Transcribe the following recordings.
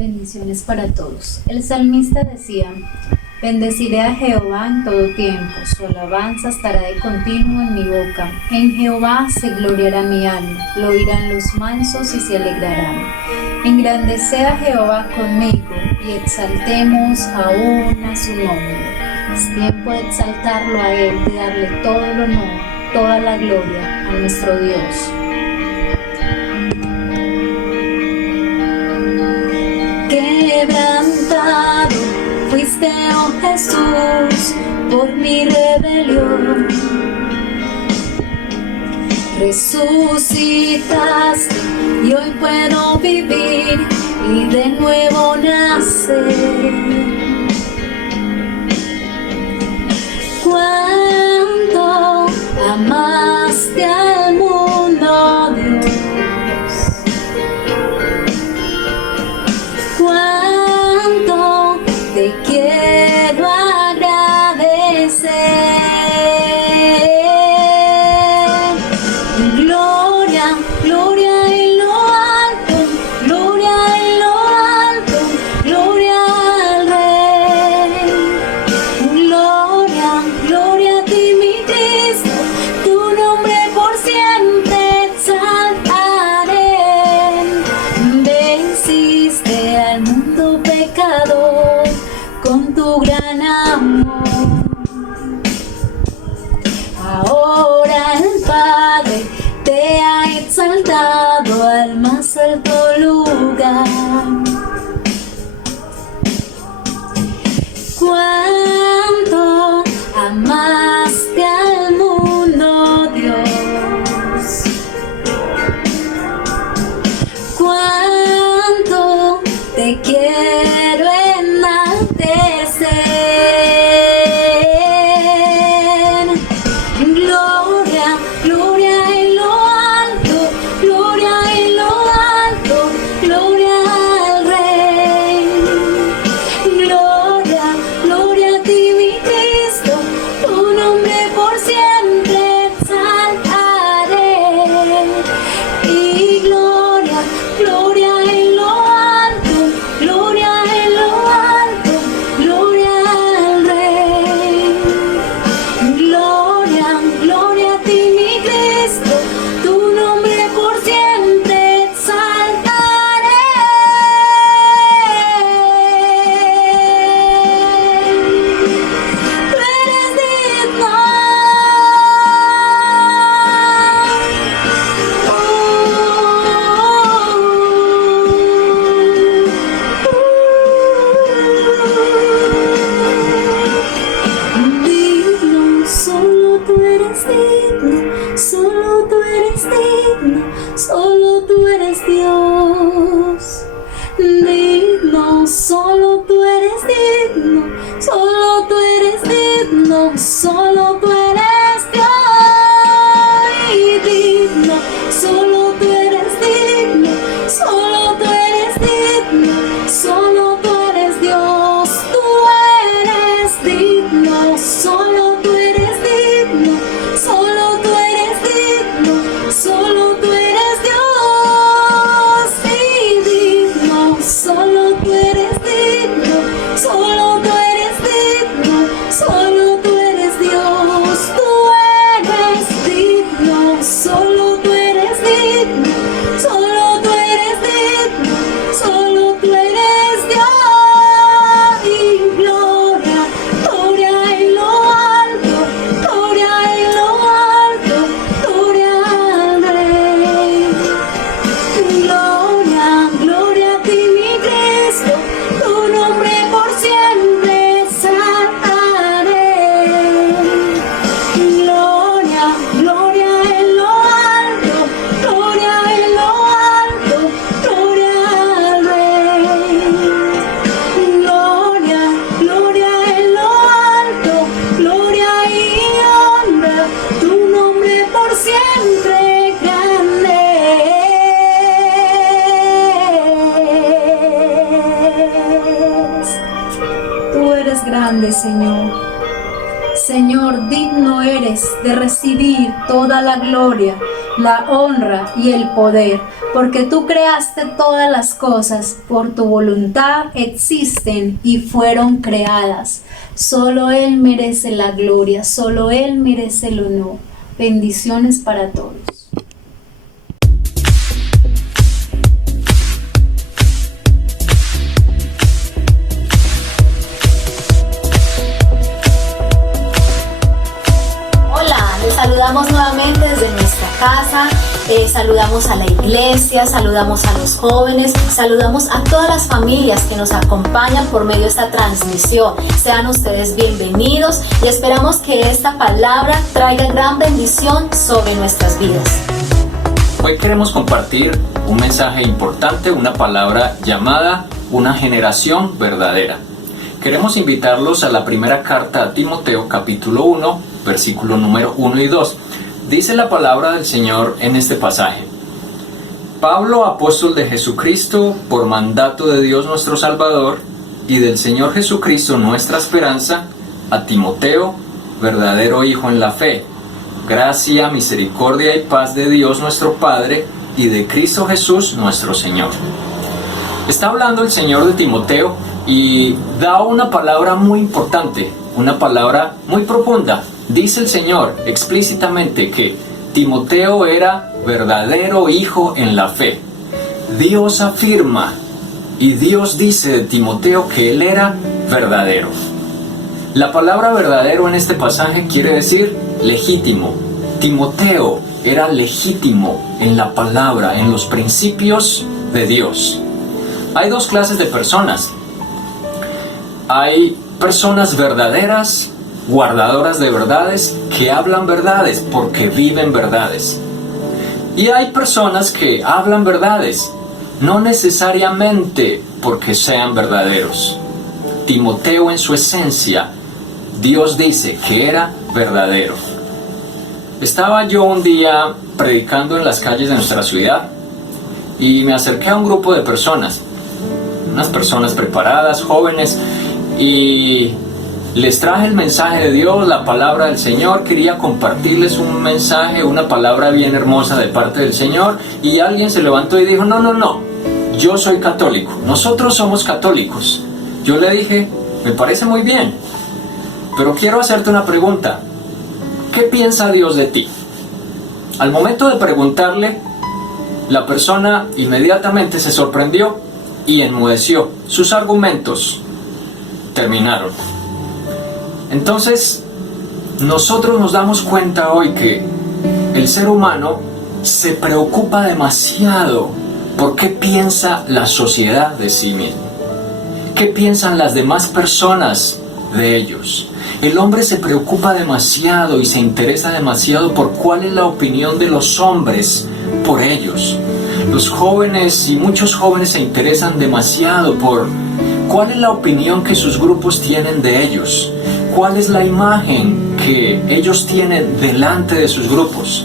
Bendiciones para todos. El salmista decía: bendeciré a Jehová en todo tiempo, su alabanza estará de continuo en mi boca. En Jehová se gloriará mi alma, lo oirán los mansos y se alegrarán. Engrandeced a Jehová conmigo y exaltemos aún a su nombre. Es tiempo de exaltarlo a Él, de darle todo el honor, toda la gloria a nuestro Dios. Quebrantado fuiste, oh Jesús, por mi rebelión. Resucitaste y hoy puedo vivir y de nuevo nacer. Cuánto amaste al mundo, Dios. Cuánto te quiero agradecer. Gloria, gloria en lo alto, gloria en lo alto, gloria al Rey. Gloria, gloria a ti, mi Cristo, tu nombre por siempre exaltaré. Venciste al mundo pecador con tu gran amor. Ahora el Padre te ha exaltado al más alto lugar. Cuánto amaste al mundo, Dios. Cuánto te quiero enaltecer. Gloria, gloria en lo alto, gloria en lo alto, gloria al Rey. Gloria, gloria a ti, mi Cristo, tu nombre por siempre exaltaré. Y gloria, gloria en lo alto, gloria en lo alto, gloria al Rey. Gloria, gloria a ti, mi Cristo, tu nombre por siempre exaltaré. Tú eres digno. Digno, solo tú eres digno, solo tú eres digno, solo tú eres Dios. Digno, solo tú eres digno, solo tú eres digno, solo tú eres Dios. Y digno, solo tú eres digno, solo tú eres digno, solo tú eres Dios. Tú eres digno, solo tú eres digno, solo tú eres digno, solo tú eres Dios. Y digno, solo tú eres digno, solo tú eres digno, solo tú eres Dios. Tú eres digno, solo tú eres digno, solo tú eres digno, solo tú eres Dios. Y gloria, gloria en lo alto, gloria en lo alto, gloria al Rey. Gloria, gloria a ti, mi Cristo, tu nombre por siempre exaltaré. Gloria, gloria en lo alto, gloria en lo alto, gloria al Rey. Gloria, gloria en lo alto, gloria y honra, tu nombre por siempre grande es. Tú eres grande, Señor. Señor, digno eres de recibir toda la gloria, la honra y el poder, porque tú creaste todas las cosas, por tu voluntad existen y fueron creadas. Solo Él merece la gloria, solo Él merece el honor. Bendiciones para todos. Saludamos nuevamente desde nuestra casa, saludamos a la iglesia, saludamos a los jóvenes, saludamos a todas las familias que nos acompañan por medio de esta transmisión. Sean ustedes bienvenidos y esperamos que esta palabra traiga gran bendición sobre nuestras vidas. Hoy queremos compartir un mensaje importante, una palabra llamada una generación verdadera. Queremos invitarlos a la primera carta a Timoteo, capítulo 1, versículo número 1 y 2. Dice la palabra del Señor en este pasaje: Pablo, apóstol de Jesucristo, por mandato de Dios nuestro Salvador y del Señor Jesucristo nuestra esperanza, a Timoteo, verdadero hijo en la fe, gracia, misericordia y paz de Dios nuestro Padre y de Cristo Jesús nuestro Señor. Está hablando el Señor de Timoteo y da una palabra muy importante, una palabra muy profunda. Dice el Señor explícitamente que Timoteo era verdadero hijo en la fe. Dios afirma y Dios dice de Timoteo que él era verdadero. La palabra verdadero en este pasaje quiere decir legítimo. Timoteo era legítimo en la palabra, en los principios de Dios. Hay dos clases de personas. Hay personas verdaderas, guardadoras de verdades, que hablan verdades porque viven verdades. Y hay personas que hablan verdades, no necesariamente porque sean verdaderos. Timoteo en su esencia, Dios dice que era verdadero. Estaba yo un día predicando en las calles de nuestra ciudad y me acerqué a un grupo de personas, unas personas preparadas, jóvenes, y les traje el mensaje de Dios, la palabra del Señor. Quería compartirles un mensaje, una palabra bien hermosa de parte del Señor, y alguien se levantó y dijo: no, yo soy católico, nosotros somos católicos. Yo le dije: me parece muy bien, pero quiero hacerte una pregunta. ¿Qué piensa Dios de ti? Al momento de preguntarle, la persona inmediatamente se sorprendió y enmudeció. Sus argumentos terminaron. Entonces, nosotros nos damos cuenta hoy que el ser humano se preocupa demasiado por qué piensa la sociedad de sí mismo, qué piensan las demás personas de ellos. El hombre se preocupa demasiado y se interesa demasiado por cuál es la opinión de los hombres por ellos. Los jóvenes y muchos jóvenes se interesan demasiado por cuál es la opinión que sus grupos tienen de ellos, cuál es la imagen que ellos tienen delante de sus grupos.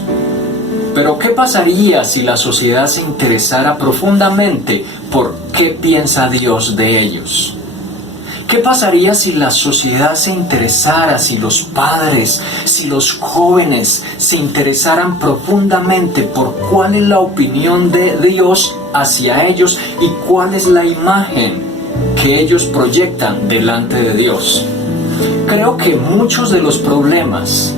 Pero ¿qué pasaría si la sociedad se interesara profundamente por qué piensa Dios de ellos? ¿Qué pasaría si la sociedad se interesara, si los padres, si los jóvenes se interesaran profundamente por cuál es la opinión de Dios hacia ellos y cuál es la imagen que ellos proyectan delante de Dios? Creo que muchos de los problemas,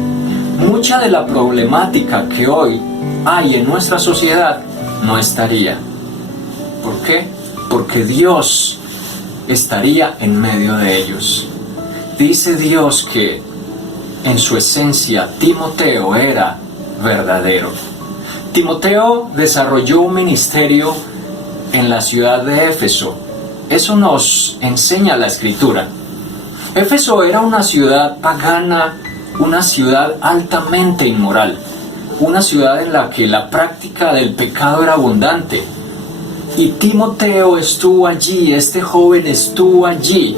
mucha de la problemática que hoy hay en nuestra sociedad no estaría. ¿Por qué? Porque Dios estaría en medio de ellos. Dice Dios que en su esencia Timoteo era verdadero. Timoteo desarrolló un ministerio en la ciudad de Éfeso. Eso nos enseña la Escritura. Éfeso era una ciudad pagana, una ciudad altamente inmoral, una ciudad en la que la práctica del pecado era abundante. Y Timoteo estuvo allí, este joven estuvo allí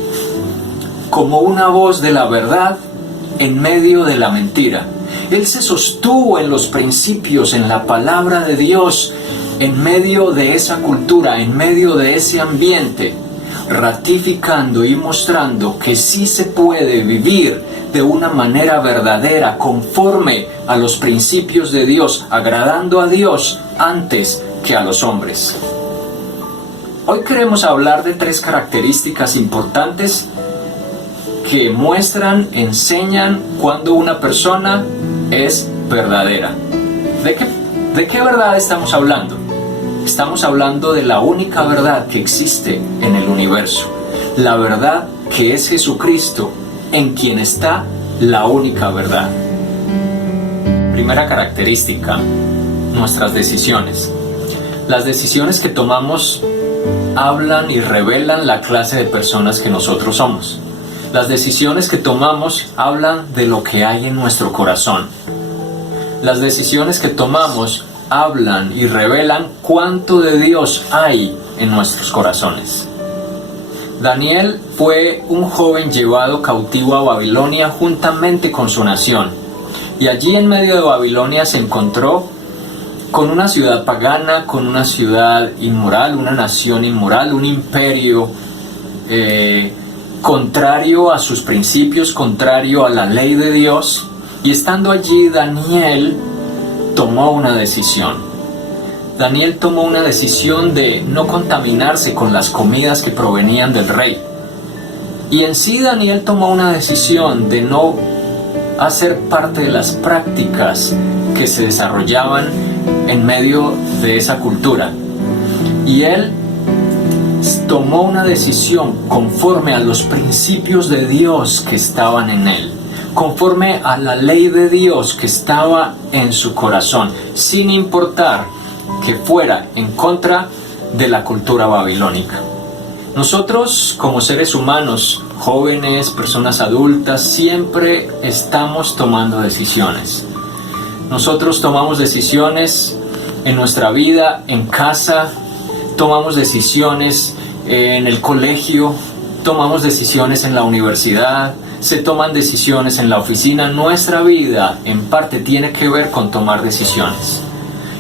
como una voz de la verdad en medio de la mentira. Él se sostuvo en los principios, en la palabra de Dios, en medio de esa cultura, en medio de ese ambiente, ratificando y mostrando que sí se puede vivir de una manera verdadera, conforme a los principios de Dios, agradando a Dios antes que a los hombres. Hoy queremos hablar de 3 características importantes que muestran, enseñan cuando una persona es verdadera. ¿De qué verdad estamos hablando? Estamos hablando de la única verdad que existe en el universo, la verdad que es Jesucristo, en quien está la única verdad. Primera característica, nuestras decisiones. Las decisiones que tomamos hablan y revelan la clase de personas que nosotros somos. Las decisiones que tomamos hablan de lo que hay en nuestro corazón. Las decisiones que tomamos hablan y revelan cuánto de Dios hay en nuestros corazones. Daniel fue un joven llevado cautivo a Babilonia juntamente con su nación. Y allí en medio de Babilonia se encontró con una ciudad pagana, con una ciudad inmoral, una nación inmoral, un imperio contrario a sus principios, contrario a la ley de Dios. Y estando allí, Daniel tomó una decisión. Daniel tomó una decisión de no contaminarse con las comidas que provenían del rey. Y en sí Daniel tomó una decisión de no hacer parte de las prácticas que se desarrollaban en medio de esa cultura. Y él tomó una decisión conforme a los principios de Dios que estaban en él, conforme a la ley de Dios que estaba en su corazón, sin importar que fuera en contra de la cultura babilónica. Nosotros, como seres humanos, jóvenes, personas adultas, siempre estamos tomando decisiones. Nosotros tomamos decisiones en nuestra vida, en casa, tomamos decisiones en el colegio, tomamos decisiones en la universidad, se toman decisiones en la oficina. Nuestra vida, en parte, tiene que ver con tomar decisiones.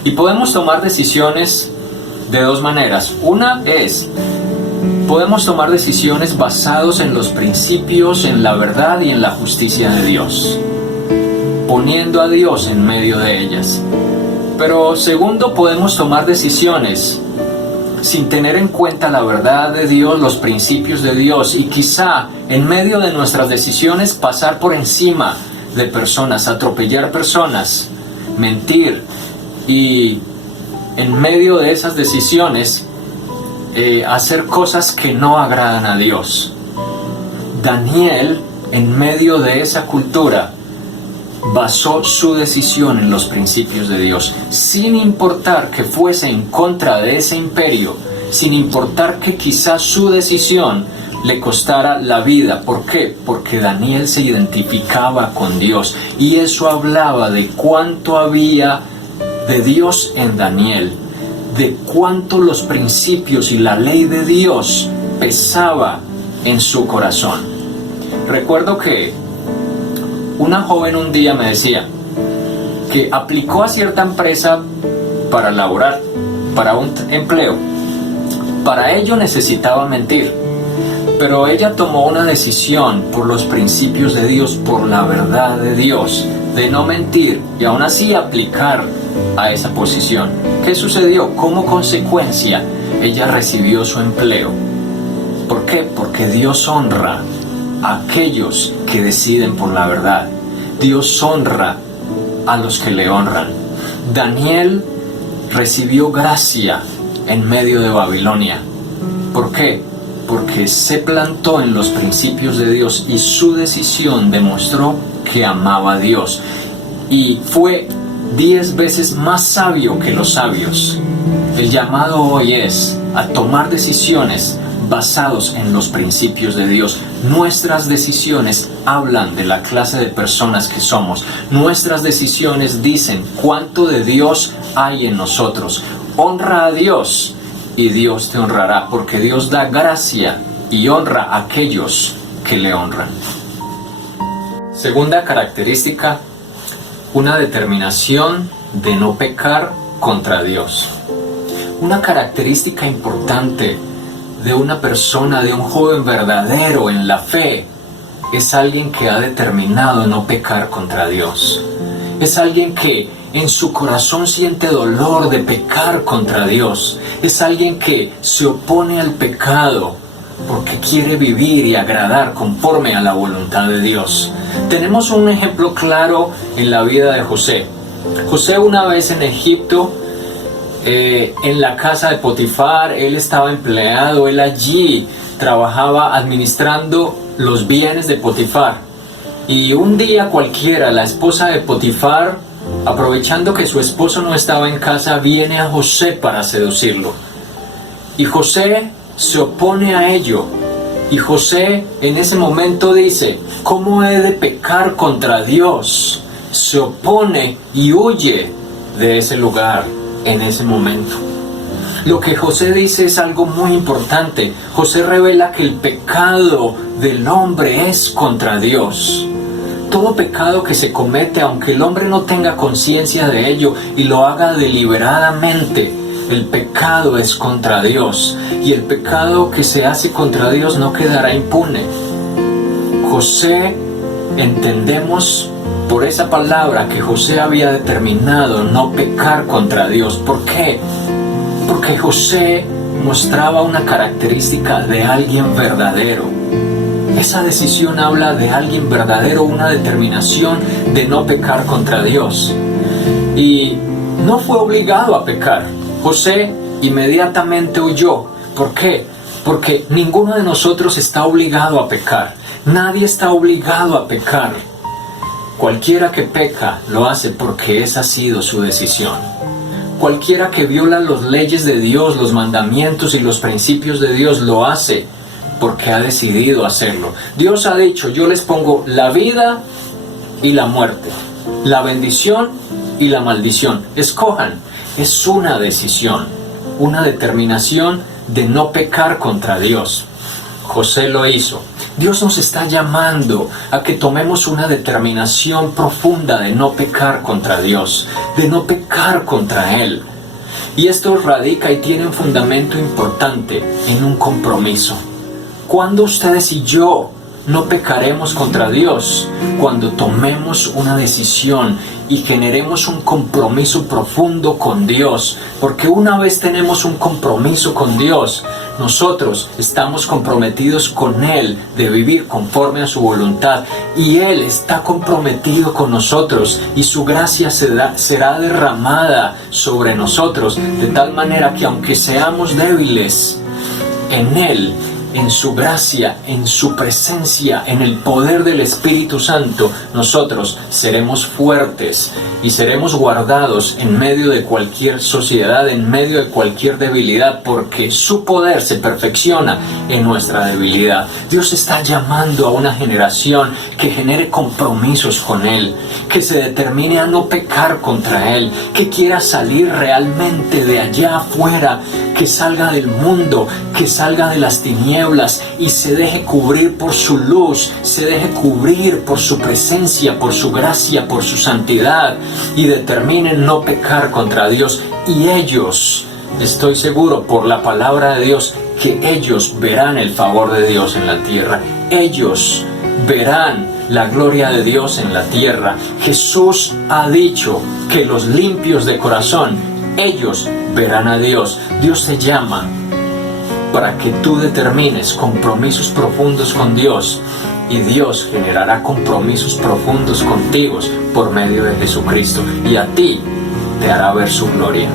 Y podemos tomar decisiones de 2 maneras. Una es, podemos tomar decisiones basados en los principios, en la verdad y en la justicia de Dios, poniendo a Dios en medio de ellas. Pero segundo, podemos tomar decisiones sin tener en cuenta la verdad de Dios, los principios de Dios, y quizá en medio de nuestras decisiones pasar por encima de personas, atropellar personas, mentir, y en medio de esas decisiones hacer cosas que no agradan a Dios. Daniel, en medio de esa cultura, basó su decisión en los principios de Dios, sin importar que fuese en contra de ese imperio, sin importar que quizás su decisión le costara la vida. ¿Por qué? Porque Daniel se identificaba con Dios, y eso hablaba de cuánto había de Dios en Daniel, de cuánto los principios y la ley de Dios pesaba en su corazón. Recuerdo que una joven un día me decía que aplicó a cierta empresa para laborar, para un empleo. Para ello necesitaba mentir, pero ella tomó una decisión por los principios de Dios, por la verdad de Dios, de no mentir y aún así aplicar a esa posición. ¿Qué sucedió? Como consecuencia, ella recibió su empleo. ¿Por qué? Porque Dios honra a aquellos que deciden por la verdad. Dios honra a los que le honran. Daniel recibió gracia en medio de Babilonia. ¿Por qué? Porque se plantó en los principios de Dios y su decisión demostró que amaba a Dios. Y fue 10 veces más sabio que los sabios. El llamado hoy es a tomar decisiones basados en los principios de Dios. Nuestras decisiones hablan de la clase de personas que somos. Nuestras decisiones dicen cuánto de Dios hay en nosotros. Honra a Dios y Dios te honrará, porque Dios da gracia y honra a aquellos que le honran. Segunda característica, una determinación de no pecar contra Dios. Una característica importante de una persona, de un joven verdadero en la fe, es alguien que ha determinado no pecar contra Dios. Es alguien que en su corazón siente dolor de pecar contra Dios. Es alguien que se opone al pecado porque quiere vivir y agradar conforme a la voluntad de Dios. Tenemos un ejemplo claro en la vida de José. José, una vez en Egipto, en la casa de Potifar, él estaba empleado, él allí trabajaba administrando los bienes de Potifar. Y un día cualquiera, la esposa de Potifar, aprovechando que su esposo no estaba en casa, viene a José para seducirlo. Y José se opone a ello. Y José en ese momento dice: ¿cómo he de pecar contra Dios? Se opone y huye de ese lugar en ese momento. Lo que José dice es algo muy importante. José revela que el pecado del hombre es contra Dios. Todo pecado que se comete, aunque el hombre no tenga conciencia de ello y lo haga deliberadamente, el pecado es contra Dios. Y el pecado que se hace contra Dios no quedará impune. José, entendemos por esa palabra que José había determinado no pecar contra Dios. ¿Por qué? Porque José mostraba una característica de alguien verdadero. Esa decisión habla de alguien verdadero, una determinación de no pecar contra Dios. Y no fue obligado a pecar. José inmediatamente huyó. ¿Por qué? Porque ninguno de nosotros está obligado a pecar. Nadie está obligado a pecar. Cualquiera que peca lo hace porque esa ha sido su decisión. Cualquiera que viola las leyes de Dios, los mandamientos y los principios de Dios lo hace porque ha decidido hacerlo. Dios ha dicho: yo les pongo la vida y la muerte, la bendición y la maldición. Escojan. Es una decisión, una determinación de no pecar contra Dios. José lo hizo. Dios nos está llamando a que tomemos una determinación profunda de no pecar contra Dios, de no pecar contra Él. Y esto radica y tiene un fundamento importante en un compromiso. ¿Cuándo ustedes y yo no pecaremos contra Dios? Cuando tomemos una decisión y generemos un compromiso profundo con Dios. Porque una vez tenemos un compromiso con Dios, nosotros estamos comprometidos con Él de vivir conforme a su voluntad. Y Él está comprometido con nosotros y su gracia será derramada sobre nosotros. De tal manera que aunque seamos débiles, en Él, en su gracia, en su presencia, en el poder del Espíritu Santo, nosotros seremos fuertes y seremos guardados en medio de cualquier sociedad, en medio de cualquier debilidad, porque su poder se perfecciona en nuestra debilidad. Dios está llamando a una generación que genere compromisos con Él, que se determine a no pecar contra Él, que quiera salir realmente de allá afuera, que salga del mundo, que salga de las tinieblas y se deje cubrir por su luz, se deje cubrir por su presencia, por su gracia, por su santidad, y determinen no pecar contra Dios. Y ellos, estoy seguro por la palabra de Dios, que ellos verán el favor de Dios en la tierra. Ellos verán la gloria de Dios en la tierra. Jesús ha dicho que los limpios de corazón, ellos verán a Dios. Dios te llama para que tú determines compromisos profundos con Dios, y Dios generará compromisos profundos contigo por medio de Jesucristo, y a ti te hará ver su gloria.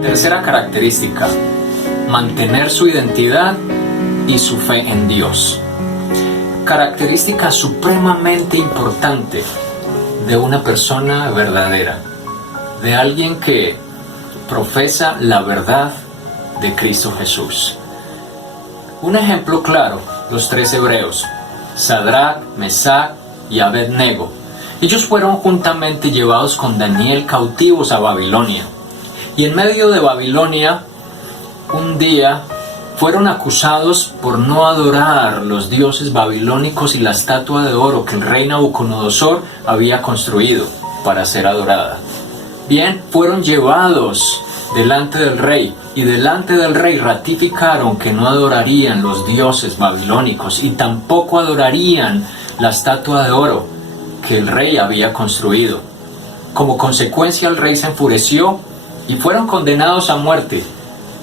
Tercera característica: mantener su identidad y su fe en Dios. Característica supremamente importante de una persona verdadera, de alguien que profesa la verdad de Cristo Jesús. Un ejemplo claro: los tres hebreos, Sadrach, Mesach y Abed-nego. Ellos fueron juntamente llevados con Daniel cautivos a Babilonia. Y en medio de Babilonia, un día fueron acusados por no adorar los dioses babilónicos y la estatua de oro que el rey Nabucodonosor había construido para ser adorada. Bien, fueron llevados delante del rey, y delante del rey ratificaron que no adorarían los dioses babilónicos y tampoco adorarían la estatua de oro que el rey había construido. Como consecuencia, el rey se enfureció y fueron condenados a muerte.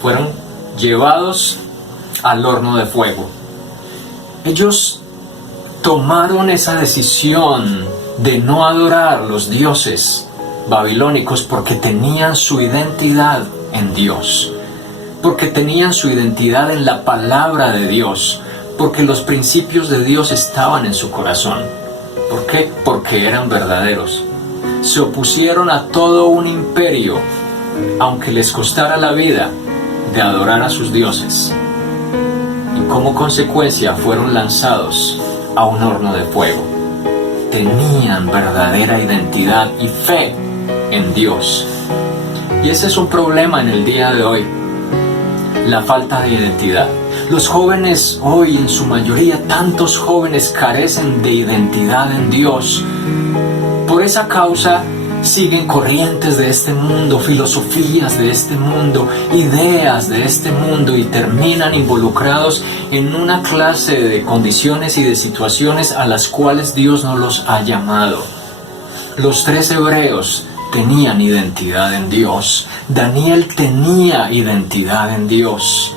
Fueron llevados al horno de fuego. Ellos tomaron esa decisión de no adorar los dioses babilónicos porque tenían su identidad en Dios, porque tenían su identidad en la palabra de Dios, porque los principios de Dios estaban en su corazón. ¿Por qué? Porque eran verdaderos. Se opusieron a todo un imperio, aunque les costara la vida, de adorar a sus dioses. Y como consecuencia fueron lanzados a un horno de fuego. Tenían verdadera identidad y fe en Dios. Y ese es un problema en el día de hoy, la falta de identidad. Los jóvenes hoy, en su mayoría, tantos jóvenes carecen de identidad en Dios. Por esa causa siguen corrientes de este mundo, filosofías de este mundo, ideas de este mundo y terminan involucrados en una clase de condiciones y de situaciones a las cuales Dios no los ha llamado. Los 3 hebreos tenían identidad en Dios. Daniel tenía identidad en Dios.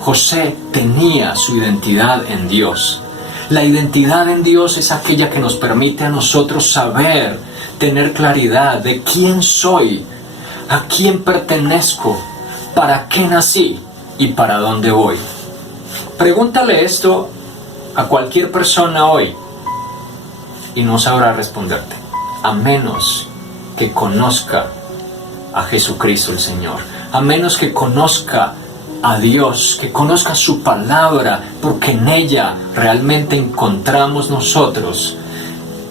José tenía su identidad en Dios. La identidad en Dios es aquella que nos permite a nosotros saber, tener claridad de quién soy, a quién pertenezco, para qué nací y para dónde voy. Pregúntale esto a cualquier persona hoy y no sabrá responderte, a menos que conozca a Jesucristo el Señor, a menos que conozca a Dios, que conozca su palabra, porque en ella realmente encontramos nosotros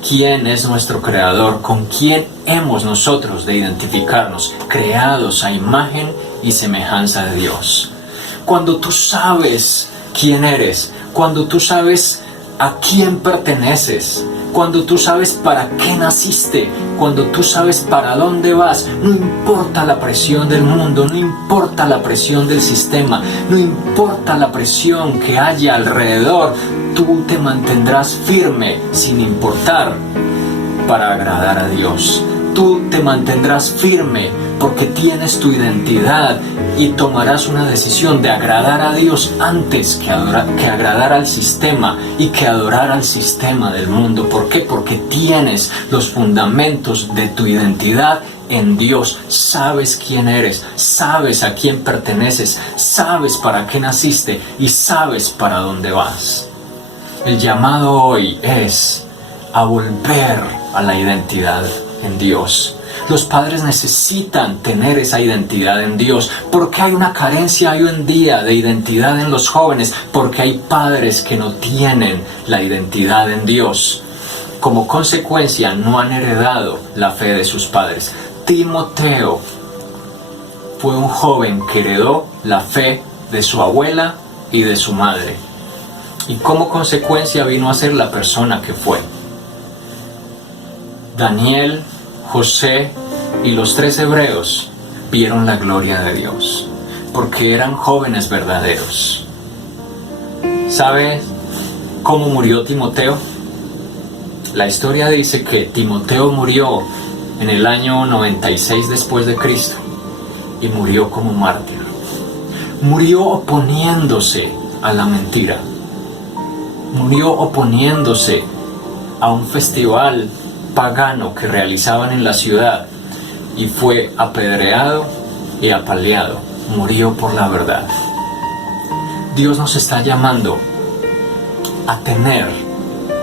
quién es nuestro creador, con quién hemos nosotros de identificarnos, creados a imagen y semejanza de Dios. Cuando tú sabes quién eres, cuando tú sabes a quién perteneces, cuando tú sabes para qué naciste, cuando tú sabes para dónde vas, no importa la presión del mundo, no importa la presión del sistema, no importa la presión que haya alrededor, tú te mantendrás firme sin importar para agradar a Dios. Tú te mantendrás firme porque tienes tu identidad y tomarás una decisión de agradar a Dios antes que agradar al sistema y que adorar al sistema del mundo. ¿Por qué? Porque tienes los fundamentos de tu identidad en Dios. Sabes quién eres, sabes a quién perteneces, sabes para qué naciste y sabes para dónde vas. El llamado hoy es a volver a la identidad en Dios. Los padres necesitan tener esa identidad en Dios. ¿Por qué hay una carencia hoy en día de identidad en los jóvenes? Porque hay padres que no tienen la identidad en Dios. Como consecuencia, no han heredado la fe de sus padres. Timoteo fue un joven que heredó la fe de su abuela y de su madre. Y como consecuencia vino a ser la persona que fue. Daniel, José y los 3 hebreos vieron la gloria de Dios, porque eran jóvenes verdaderos. ¿Sabes cómo murió Timoteo? La historia dice que Timoteo murió en el año 96 después de Cristo y murió como mártir. Murió oponiéndose a la mentira. Murió oponiéndose a un festival pagano que realizaban en la ciudad y fue apedreado y apaleado. Murió por la verdad. Dios nos está llamando a tener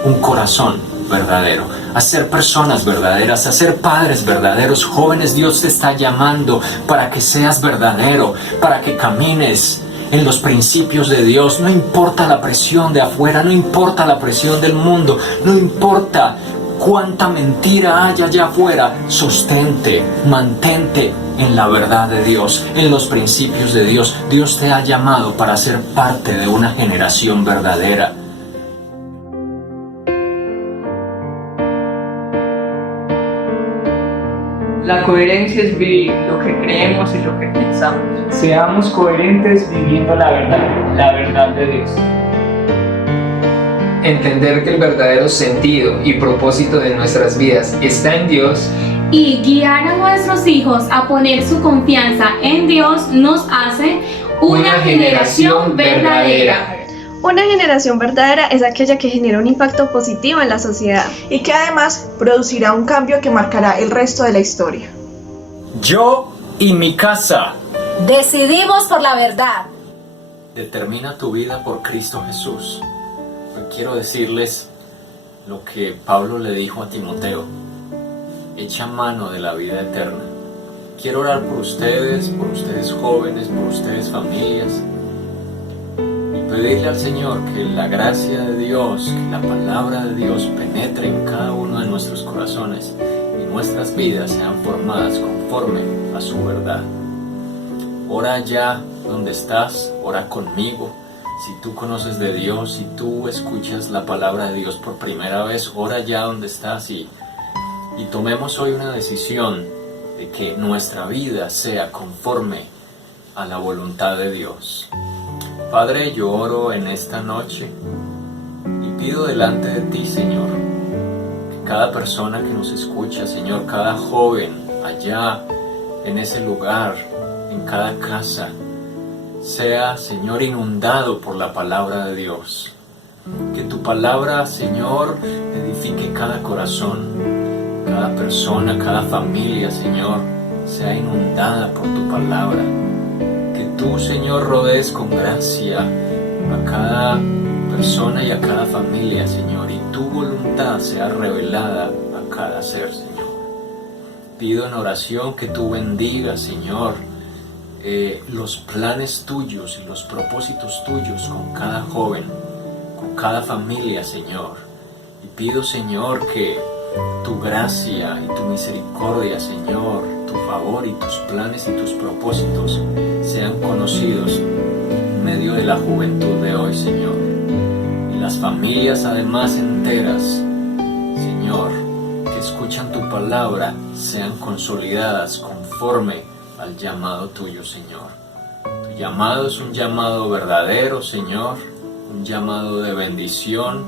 un corazón verdadero, a ser personas verdaderas, a ser padres verdaderos. Jóvenes, Dios te está llamando para que seas verdadero, para que camines en los principios de Dios. No importa la presión de afuera, no importa la presión del mundo, no importa cuánta mentira hay allá afuera, sostente, mantente en la verdad de Dios, en los principios de Dios. Dios te ha llamado para ser parte de una generación verdadera. La coherencia es vivir lo que creemos y lo que pensamos. Seamos coherentes viviendo la verdad de Dios. Entender que el verdadero sentido y propósito de nuestras vidas está en Dios Y guiar a nuestros hijos a poner su confianza en Dios nos hace una generación verdadera. Una generación verdadera es aquella que genera un impacto positivo en la sociedad y que además producirá un cambio que marcará el resto de la historia. Yo y mi casa. Decidimos por la verdad. Determina tu vida por Cristo Jesús. Hoy quiero decirles lo que Pablo le dijo a Timoteo. Echa mano de la vida eterna. Quiero orar por ustedes jóvenes, por ustedes familias, y pedirle al Señor que la gracia de Dios, que la palabra de Dios penetre en cada uno de nuestros corazones y nuestras vidas sean formadas conforme a su verdad. Ora allá donde estás, ora conmigo. Si tú conoces de Dios, si tú escuchas la palabra de Dios por primera vez, ora allá donde estás y tomemos hoy una decisión de que nuestra vida sea conforme a la voluntad de Dios. Padre, yo oro en esta noche y pido delante de ti, Señor, que cada persona que nos escucha, Señor, cada joven allá en ese lugar, en cada casa, sea, Señor, inundado por la palabra de Dios. Que tu palabra, Señor, edifique cada corazón, cada persona, cada familia, Señor, sea inundada por tu palabra. Que tú, Señor, rodees con gracia a cada persona y a cada familia, Señor, y tu voluntad sea revelada a cada ser, Señor. Pido en oración que tú bendigas, Señor, los planes tuyos y los propósitos tuyos con cada joven, con cada familia, Señor. Y pido, Señor, que tu gracia y tu misericordia, Señor, tu favor y tus planes y tus propósitos sean conocidos en medio de la juventud de hoy, Señor. Y las familias además enteras, Señor, que escuchan tu palabra, sean consolidadas conforme al llamado tuyo, Señor. Tu llamado es un llamado verdadero, Señor, un llamado de bendición.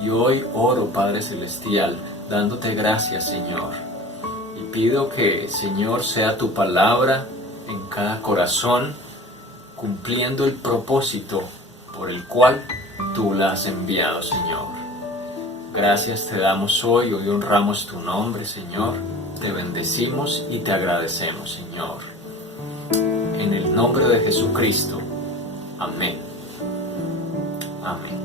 Y hoy oro, Padre Celestial, dándote gracias, Señor. Y pido que, Señor, sea tu palabra en cada corazón, cumpliendo el propósito por el cual tú la has enviado, Señor. Gracias te damos hoy honramos tu nombre, Señor. Te bendecimos y te agradecemos, Señor. En el nombre de Jesucristo. Amén. Amén.